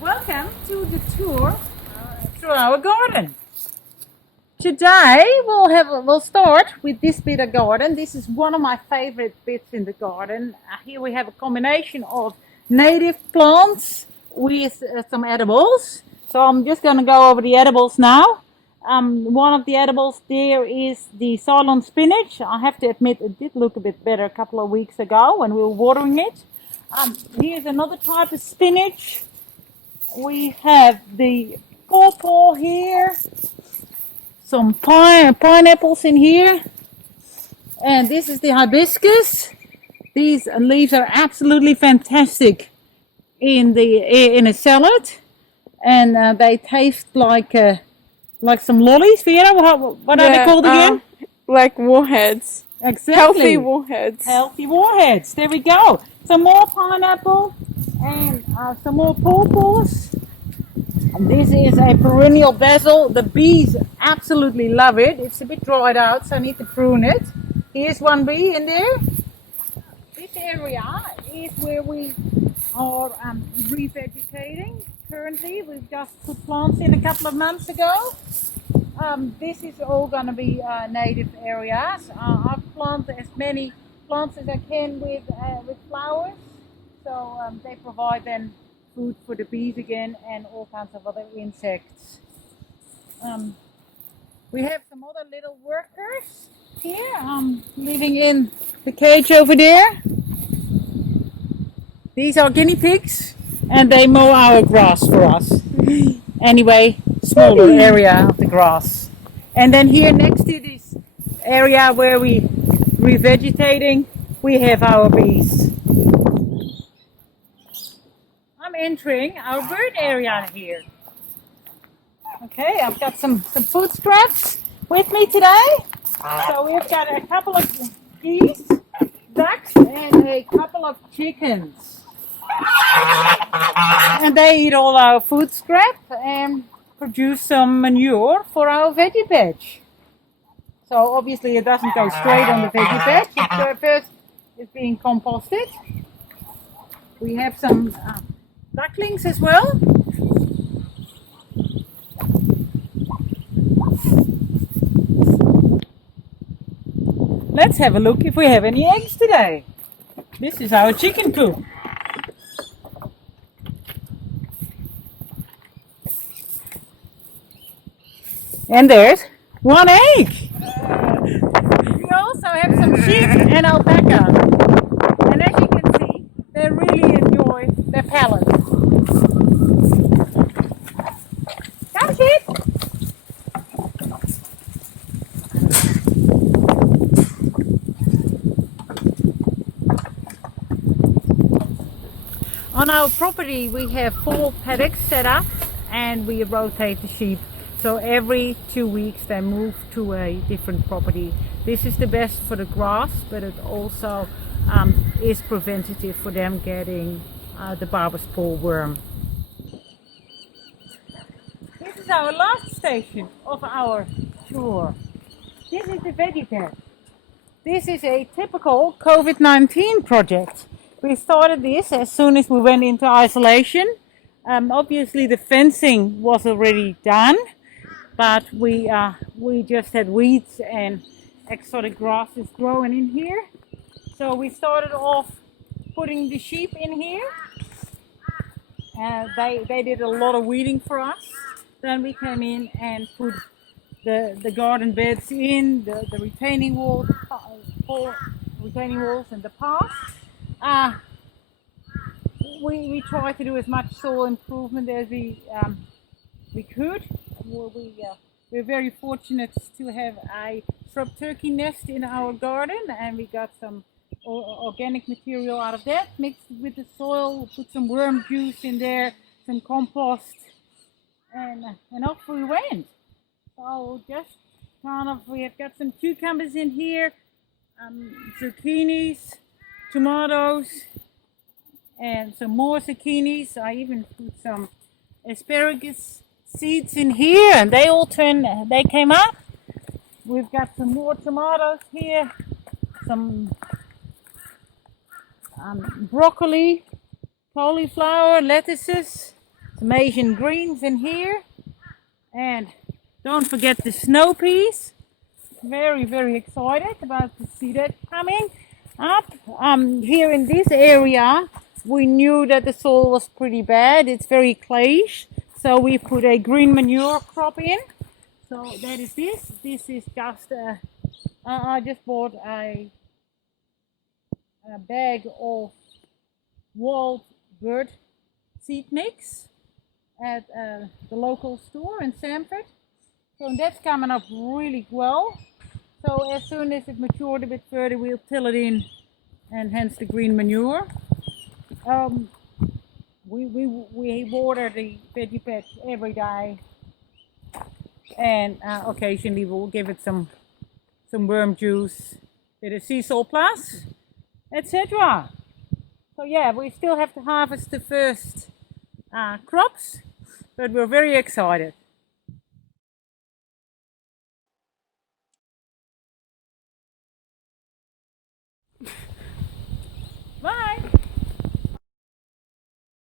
Welcome to the tour through our garden. Today we'll start with this bit of garden. This is one of my favorite bits in the garden. Here we have a combination of native plants with some edibles. So I'm just going to go over the edibles now. One of the edibles there is the Ceylon spinach. I have to admit it did look a bit better a couple of weeks ago when we were watering it. Here's another type of spinach. We have the pawpaw here, some pineapples in here, and this is the hibiscus. These leaves are absolutely fantastic in a salad, and they taste like some lollies. Vera, what are they called again? Like warheads. Exactly. Healthy warheads. Healthy warheads. There we go. Some more pineapple and some more pawpaws. This is a perennial basil. The bees absolutely love it. It's a bit dried out, so I need to prune it. Here's one bee in there. This area is where we are revegetating. Currently, we've just put plants in a couple of months ago. This is all going to be native areas. I've planted as many plants as I can with flowers, so they provide then food for the bees again and all kinds of other insects. We have some other little workers here living in the cage over there. These are guinea pigs and they mow our grass for us. Anyway, smaller area of the grass. And then here next to this area where we revegetating, we have our bees. I'm entering our bird area here. Okay, I've got some food scraps with me today. So we've got a couple of geese, ducks, and a couple of chickens. And they eat all our food scrap and produce some manure for our veggie patch. So obviously it doesn't go straight on the veggie patch. It first is being composted. We have some ducklings as well. Let's have a look if we have any eggs today. This is our chicken coop. And there's one egg. We also have some sheep and alpaca. And as you can see, they really enjoy their palate. Come, sheep. On our property, we have 4 paddocks set up and we rotate the sheep. So every 2 weeks they move to a different property. This is the best for the grass, but it also is preventative for them getting the barber's paw worm. This is our last station of our tour. This is the veggie patch. This is a typical COVID-19 project. We started this as soon as we went into isolation. Obviously the fencing was already done, but we just had weeds and exotic grasses growing in here. So we started off putting the sheep in here. They did a lot of weeding for us. Then we came in and put the garden beds in, the retaining walls, retaining walls and the path. We tried to do as much soil improvement as we could. We're very fortunate to have a shrub turkey nest in our garden, and we got some organic material out of that, mixed with the soil, put some worm juice in there, some compost, and off we went. So just we have got some cucumbers in here, zucchinis, tomatoes, and some more zucchinis. I even put some asparagus seeds in here, and they came up. We've got some more tomatoes here, some broccoli, cauliflower, lettuces, some Asian greens in here. And don't forget the snow peas. Very, very excited about to see that coming up. Here in this area, we knew that the soil was pretty bad. It's very clayish. So we put a green manure crop in. So that is this. This is just I just bought a bag of wild bird seed mix at the local store in Samford. So that's coming up really well. So as soon as it matured a bit further, we'll till it in, and hence the green manure. We water the veggie patch every day, and occasionally we'll give it some worm juice, bit of sea salt plus, etc. So yeah, we still have to harvest the first crops, but we're very excited.